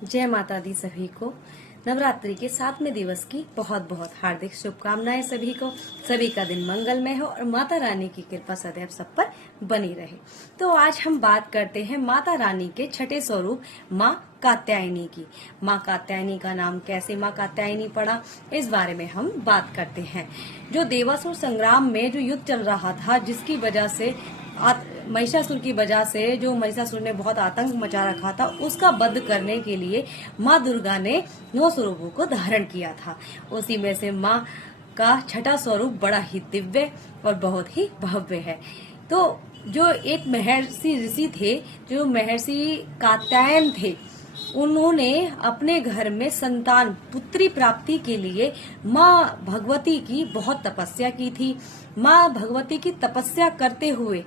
जय माता दी सभी को। नवरात्रि के 7वें दिवस की बहुत बहुत हार्दिक शुभकामनाएं सभी को। सभी का दिन मंगलमय हो और माता रानी की कृपा सदैव सब पर बनी रहे। तो आज हम बात करते हैं माता रानी के छठे स्वरूप माँ कात्यायनी की। माँ कात्यायनी का नाम कैसे माँ कात्यायनी पड़ा, इस बारे में हम बात करते हैं। जो देवासुर संग्राम में जो युद्ध चल रहा था, जिसकी वजह से महिषासुर की वजह से जो महिषासुर ने बहुत आतंक मचा रखा था, उसका वध करने के लिए माँ दुर्गा ने 9 स्वरूपों को धारण किया था। उसी में से माँ का छठा स्वरूप बड़ा ही दिव्य और बहुत ही भव्य है। तो जो एक महर्षि ऋषि थे, जो महर्षि कात्यायन थे, उन्होंने अपने घर में संतान पुत्री प्राप्ति के लिए माँ भगवती की बहुत तपस्या की थी। माँ भगवती की तपस्या करते हुए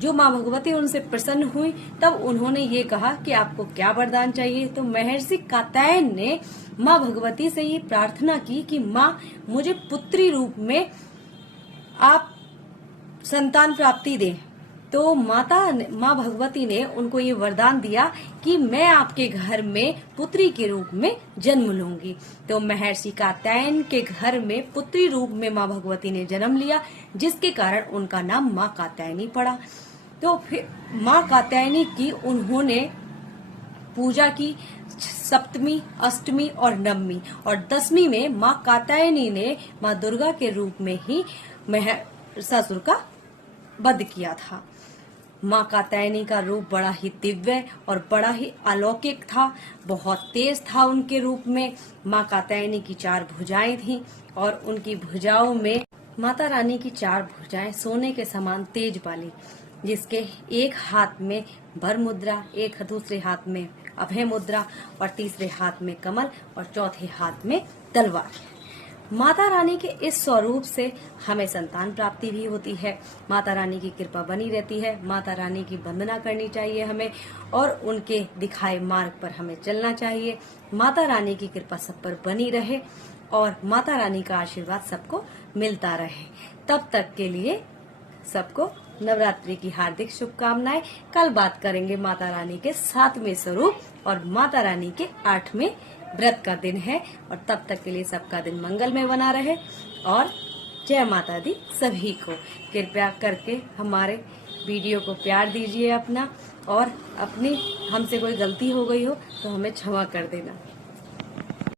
जो माँ भगवती उनसे प्रसन्न हुई, तब उन्होंने ये कहा कि आपको क्या वरदान चाहिए। तो महर्षि कात्यायन ने माँ भगवती से ये प्रार्थना की कि माँ, मुझे पुत्री रूप में आप संतान प्राप्ति दें। तो माँ भगवती ने उनको ये वरदान दिया कि मैं आपके घर में पुत्री के रूप में जन्म लूंगी। तो महर्षि कात्यायन के घर में पुत्री रूप में माँ भगवती ने जन्म लिया, जिसके कारण उनका नाम माँ कात्यायनी पड़ा। तो फिर माँ कात्यायनी की उन्होंने पूजा की। 7वीं, 8वीं और 9वीं और 10वीं में माँ कात्यायनी ने माँ दुर्गा के रूप में ही महिषासुर का वध किया था। माँ कात्यायनी का रूप बड़ा ही दिव्य और बड़ा ही अलौकिक था, बहुत तेज था उनके रूप में। माँ कात्यायनी की 4 भुजाएं थीं और उनकी भुजाओं में माता रानी की 4 भुजाएं सोने के समान तेज वाली, जिसके एक हाथ में वर मुद्रा, एक दूसरे हाथ में अभय मुद्रा और तीसरे हाथ में कमल और चौथे हाथ में तलवार। माता रानी के इस स्वरूप से हमें संतान प्राप्ति भी होती है। माता रानी की कृपा बनी रहती है। माता रानी की वंदना करनी चाहिए हमें और उनके दिखाए मार्ग पर हमें चलना चाहिए। माता रानी की कृपा सब पर बनी रहे और माता रानी का आशीर्वाद सबको मिलता रहे। तब तक के लिए सबको नवरात्रि की हार्दिक शुभकामनाएं। कल बात करेंगे माता रानी के 7वें स्वरूप और माता रानी के 8वें व्रत का दिन है। और तब तक के लिए सबका दिन मंगलमय बना रहे और जय माता दी सभी को। कृपया करके हमारे वीडियो को प्यार दीजिए अपना, और अपनी हमसे कोई गलती हो गई हो तो हमें क्षमा कर देना।